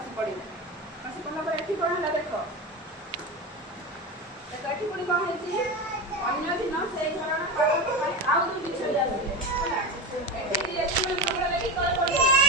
खसी पड़े खसी पड़ला पर एठी कोन हला देखो एठी पुणी कौन है अन्य दिन से धरण आउ दू बिछड़ जाते है एठी एठी कपड़ा लगी कल पड़